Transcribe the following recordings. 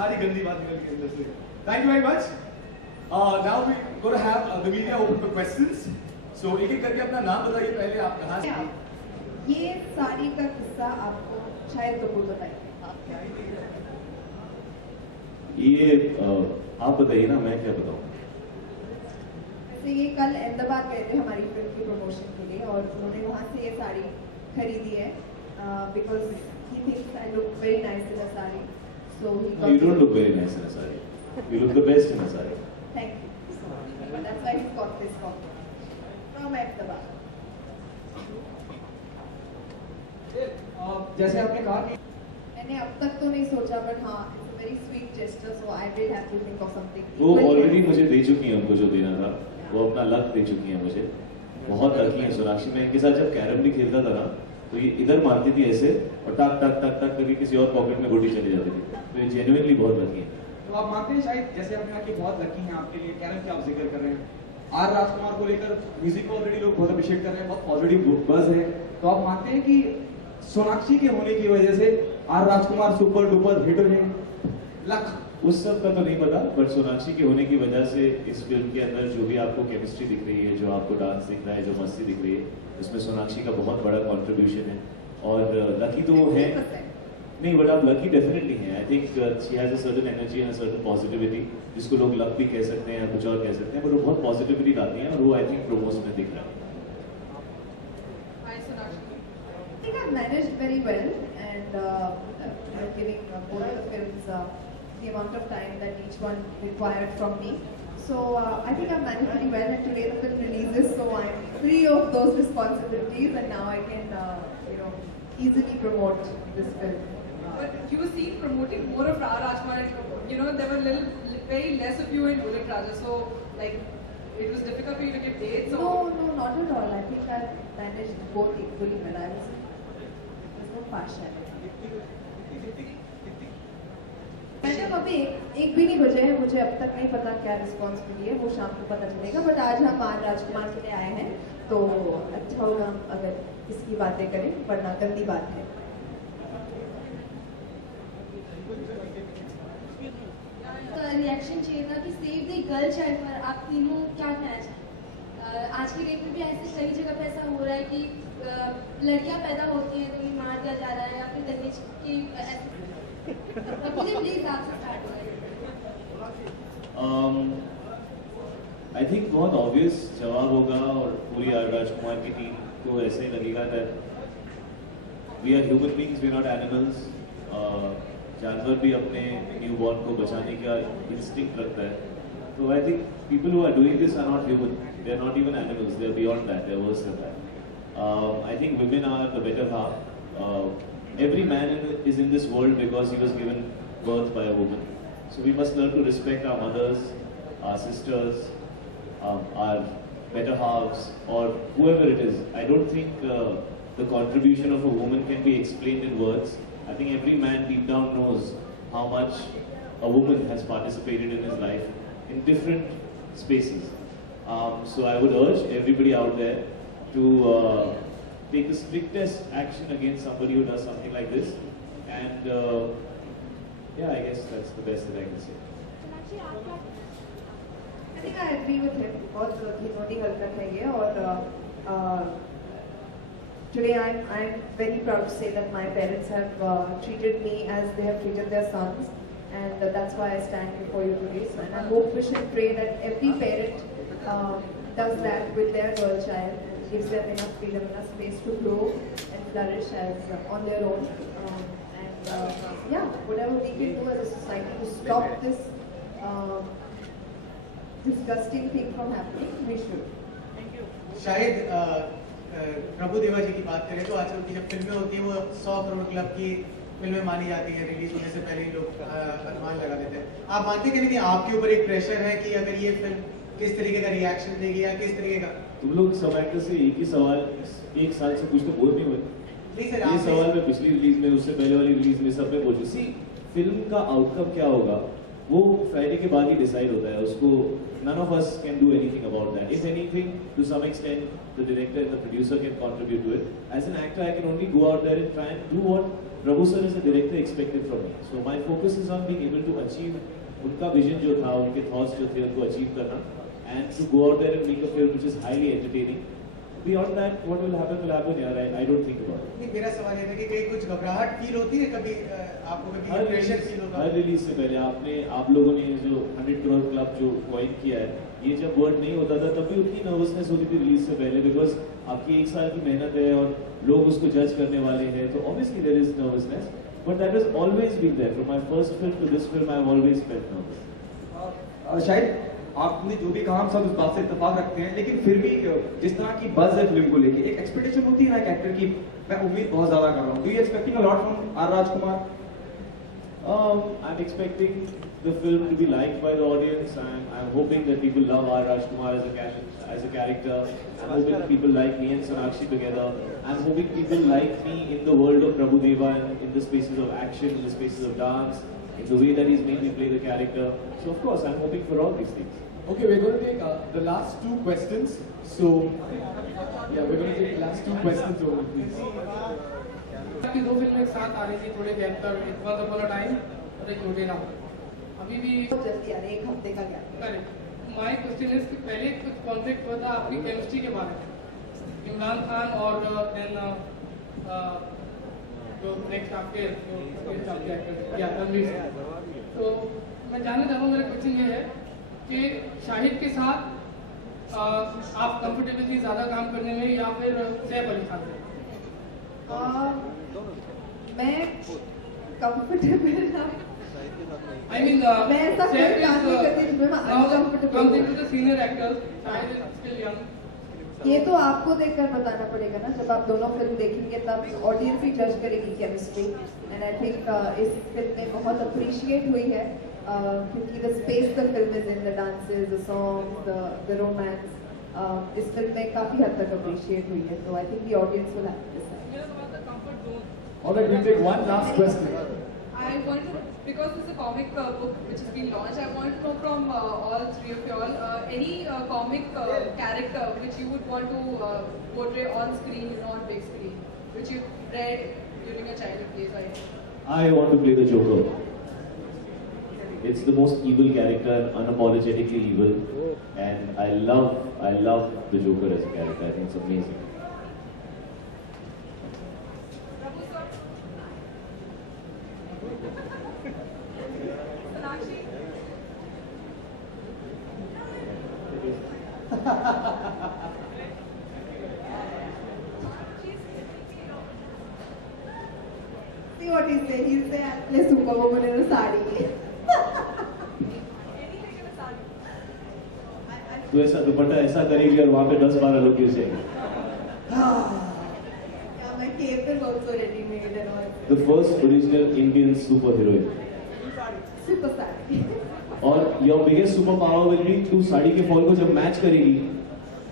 सारी गंदी बात निकल के अंदर से। Thank you very much. Now we going to have the media open for questions. So एक एक करके अपना नाम बताइए पहले, आप कहाँ से? ये साड़ी का किस्सा आपको शायद कपूर बताएंगे। ये आप बताइए ना, मैं क्या बताऊँ। वैसे ये कल अहमदाबाद गए थे हमारी फिल्म की प्रमोशन के लिए और उन्होंने वहाँ से ये साड़ी खरीदी है because he thinks I look very nice in a sari. So he got. You don't look very nice in a sari. You look the best in a sari. Thank you. But that's why he got this from Ahmedabad. जैसे आपने कहा कि मैंने अब तक तो नहीं सोचा, बट हाँ, it's a very sweet gesture, so I did have to think of something. वो ऑलरेडी मुझे दे चुकी हैं, उनको जो देना था वो अपना लक दे चुकी हैं मुझे। बहुत लकी हैं सोनाक्षी। मैं इनके साथ जब कैरम भी खेलता था ना, तो ये इधर मारती थी ऐसे और टक टक टक टक करके किसी और पॉकेट में गोटी चली जाती थी। तो ये जेन्युइनली बहुत लकी है। तो आप मानते हैं शायद, जैसे आपने कहा कि बहुत लकी हैं आपके लिए, कैरम की आप जिक्र कर रहे हैं, आर राजकुमार को लेकर म्यूजिक को ऑलरेडी लोग बहुत अप्रिशिएट कर रहे हैं, बहुत पॉजिटिव बज़ है, तो आप मानते हैं कि सोनाक्षी के होने की वजह से R Rajkumar super duper hit हो जाएंगे? लक उस सब का तो नहीं पता, बट सोनाक्षी के होने की वजह से इस फिल्म के अंदर जो भी आपको केमिस्ट्री दिख रही है, जो आपको डांस दिख रहा है, जो मस्ती दिख रही है, उसमें सोनाक्षी का बहुत बड़ा कंट्रीब्यूशन है। और लकी तो वो है नहीं, बट आप लकी डेफिनेटली हैं। I think she has a certain energy and a certain positivity, जिसको लोग लक भी कह सकते हैं या कुछ और कह सकते हैं, पर वो बहुत पॉजिटिविटी लाती हैं और वो आई थिंक प्रोमोस में दिख रहा है। I think I've managed very well, and giving both the films the amount of time that each one required from me. So I think I've managed pretty well, and today the film releases, so I'm free of those responsibilities, and now I can, easily promote this film. But you were seen promoting more of Rajkumar, and there were very less of you in Bullet Raja, so like it was difficult for you to give dates. No, not at all. I think I've managed both equally well. There's no partiality. Madam अभी एक भी नहीं बजे है, मुझे अब तक नहीं पता क्या रिस्पॉन्स मिली है, वो शाम को पता चलेगा। बट आज हम आर राजकुमार के लिए आए हैं, तो अच्छा होगा हम अगर इसकी बातें करें, वरना गंदी बात है। रिएक्शन चाहिए था कि सेव द गर्ल चाइल्ड पर आप तीनों क्या कहना चाहें? आज के डेट में भी ऐसे कई जगह पे ऐसा हो रहा है कि लड़कियां पैदा होती हैं तो उन्हें मार दिया जा रहा है, या फिर दहेज की प्लीज आपसे स्टार्ट करें। आई थिंक बहुत ऑब्वियस जवाब होगा और पूरी आर राजकुमार की टीम को ऐसे ही लगेगा that we are human beings, we are not animals. जानवर भी अपने न्यूबॉर्न को बचाने का इंस्टिंक्ट रखता है। तो I think people who are doing this are not human, they are not even animals, they are beyond that, they are worse than that. I think women are the better half. Every man is in this world because he was given birth by a woman. So we must learn to respect our mothers, our sisters, our better halves, or whoever it is. I don't think the contribution of a woman can be explained in words. I think every man deep down knows how much a woman has participated in his life in different spaces. So I would urge everybody out there to take the strictest action against somebody who does something like this. And yeah, I guess that's the best that I can say. I think I agree with him. बहुत घिनौनी हरकत है ये, और today I'm very proud to say that my parents have treated me as they have treated their sons, and that's why I stand before you today. So, and I hope, wish and pray that every parent does that with their girl child, and gives them enough freedom, enough space to grow and flourish as on their own. And yeah, whatever we can do as a society to stop this disgusting thing from happening, we should. शायद प्रभु देवा जी की बात करें तो आजकल की जब फिल्में होती हैं वो 100 करोड़ क्लब की फिल्में मानी जाती हैं, रिलीज होने से पहले ही लोग अनुमान लगा देते हैं। आप मानते हैं कि आपके ऊपर एक प्रेशर है कि अगर ये फिल्म किस तरीके का रिएक्शन देगी या किस तरीके का? तुम लोग सब एक्टर से एक ही सवाल एक साल से पूछते बोर नहीं हुए? ये सवाल मैं पिछली रिलीज में, उससे पहले वाली रिलीज में सब में पूछी। सी फिल्म का आउटकम क्या होगा वो फ्राइडे के बाद ही डिसाइड होता है, उसको none of us can do anything about that. If anything, to some extent, the director and the producer can contribute to it. As an actor, I can only go out there and try and do what Prabhu sir as a director expected from me. So my focus is on being able to achieve उनका vision जो था, उनके thoughts जो थे, उनको achieve करना, and to go out there and make a film which is highly entertaining. Beyond that, what will happen, यार. I don't think about it. नहीं, मेरा सवाल ये था कि कहीं कुछ घबराहट फील होती है कभी आपको, कभी प्रेशर फील होगा? हर रिलीज से पहले आप लोगों ने जो 100 करोड़ क्लब जो कॉइन किया है, ये जब वर्ड नहीं होता था तब भी उतनी नर्वसनेस होती थी रिलीज से पहले, बिकॉज आपकी 1 साल की मेहनत है और लोग उसको जज करने वाले हैं, तो obviously there is nervousness, but that has always been there from my first film to this film. I have always felt nervous. शायद आपने जो भी कहा हम सब इस बात से इत्तेफाक रखते हैं, लेकिन फिर भी जिस तरह की बज़ है फिल्म को लेके, एक एक्सपेक्टेशन होती है ना एक एक्टर की, मैं उम्मीद बहुत ज्यादा कर रहा हूँ. Do you expecting a lot from R Rajkumar? I'm expecting the film to be liked by the audience. I'm hoping that people love R. Rajkumar as a character. I'm hoping that people like me and Sonakshi together. I'm hoping people like me in the world of Prabhu Deva and in the spaces of action, in the spaces of dance, in the way that he's made me play the character. So of course, I'm hoping for all these things. Okay, we're going to take the last 2 questions. So, yeah, we're going to take the last 2 questions over, please. की 2 फिल्में एक साथ आ रही थी थोड़े गैप पर, एक once upon a time और एक लुटेरा. अभी भी बहुत जल्दी आ रही है, 1 हफ्ते का gap. Correct. My question is कि पहले कुछ कॉन्फ्लिक्ट हुआ था आपकी केमिस्ट्री के बारे में, इमरान खान और देन जो नेक्स्ट आपके एक्टर या रणवीर सिंह. तो मैं जानना चाहता हूँ, मेरा क्वेश्चन ये है कि शाहिद के साथ आप कंफर्टेबल थी ज़्यादा काम करने में या फिर सैफ अली खान से? मैं कंफर्टेबल I mean, मैं ऐसा कोई काम नहीं करती जिसमें मैं uncomfortable coming to हूँ. the senior actors, Shahid is still young. ये तो आपको देखकर बताना पड़ेगा ना, जब आप दोनों फिल्म देखेंगे तब ऑडियंस ही जज करेगी केमिस्ट्री. एंड आई थिंक इस फिल्म में बहुत अप्रिशिएट हुई है, क्योंकि the space the film is in, the dances, the song, the romance, इस फिल्म में काफी हद तक अप्रिशिएट हुई है. तो I think the audience will have to decide. Here's about the comfort zone. All right, we'll take one last question. I want to, because it's a comic book which has been launched, I want to know from all 3 of you all, any comic character which you would want to portray on screen, you know, on big screen, which you've read during your childhood days. Right? I want to play the Joker. It's the most evil character, unapologetically evil, and I love the Joker as a character. I think it's amazing. Sonakshi? See what he say? He say I play Superwoman in a sari. तो ऐसा दुपट्टा ऐसा करेगी और वहाँ पे 10-12 लोग गिर जाएंगे. Yeah, my cape is also ready made and all. The first original Indian superheroine. Super sari. और your biggest superpower will be तू साड़ी के फॉल को जब मैच करेगी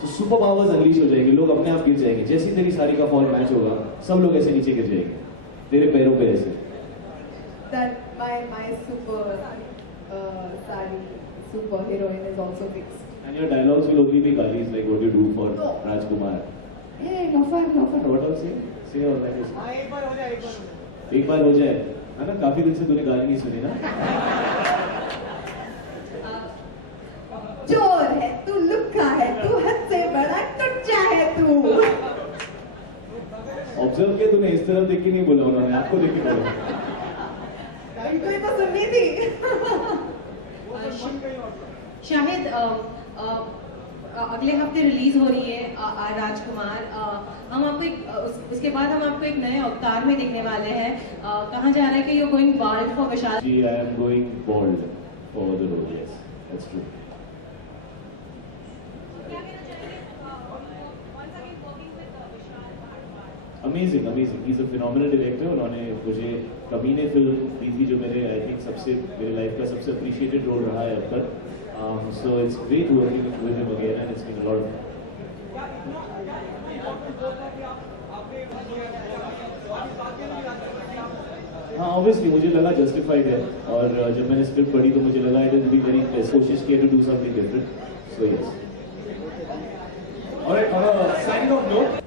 तो सुपर पावर्स अनलीश हो जाएंगे, लोग अपने आप गिर जाएंगे. जैसे ही तेरी साड़ी का फॉल मैच होगा सब लोग ऐसे नीचे गिर जाएंगे तेरे पैरों पे ऐसे. That my super sari super heroine is also fixed. And your dialogues will only be galis like what you do for No. Rajkumar. Hey, no fun. What else say और मैं हाँ, एक बार हो जाए, एक बार हो जाए. एक बार हो जाए, है ना? काफी दिन से तूने गाली नहीं सुनी ना? चोर है तू, लुक्का है तू, हद से बड़ा टुच्चा है तू. ऑब्जर्व किया तूने, इस तरफ देख के नहीं बोला उन्होंने, आपको देख के बोला. इनको ही तो सुननी थी. शाहिद अगले हफ्ते रिलीज हो रही है आर राजकुमार. हम आपको उसके बाद हम आपको एक नए अवतार में देखने वाले हैं. कहाँ जा रहा है कि you going bald for Vishal? जी, I am going bald for the role. Yes, that's true. Amazing. He's a phenomenal director. उन्होंने मुझे कमीने फिल्म दी थी जो मेरे लाइफ का सबसे अप्रिशिएटेड रोल रहा है अब तक. So it's great working with him again, and it's been a lot of fun. हाँ, ऑब्वियसली मुझे लगा जस्टिफाइड है, और जब मैंने स्क्रिप्ट पढ़ी तो मुझे लगा इट इज बी वेरी कोशिश किया to do something different. So yes. All right, on a signing off note,